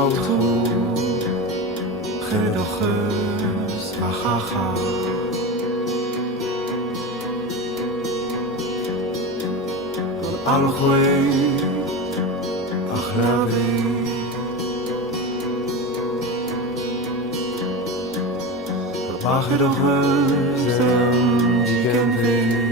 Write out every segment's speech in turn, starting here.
Auto, gedoches, achacha. Alchway, achlavi. Bach gedoches, die genvis.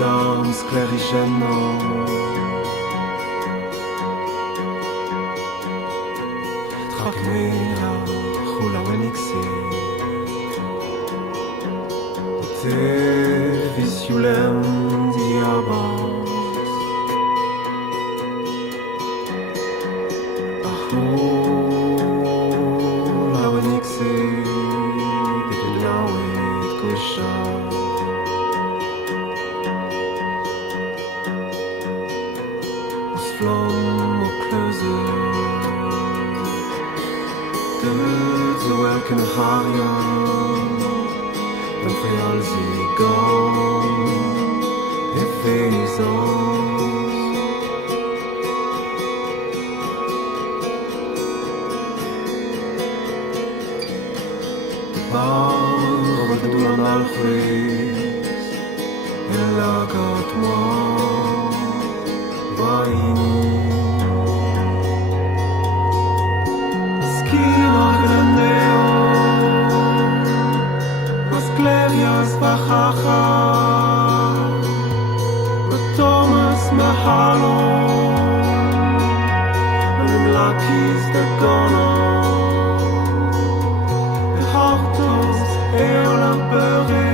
Dans sclérichement Trakmira Chula Wenixi Te Visiulem Diabas Achula Wenixi Gedinawit Kusha Vlam och klöser Gud så welken harjan Den får sig igång Det finns oss Bara vad du har nalskis Jag lagat mat Skina grandeo Mas glerias bajaja Thomas Mahalo And Lakis the Gono The Hortos et la Beurre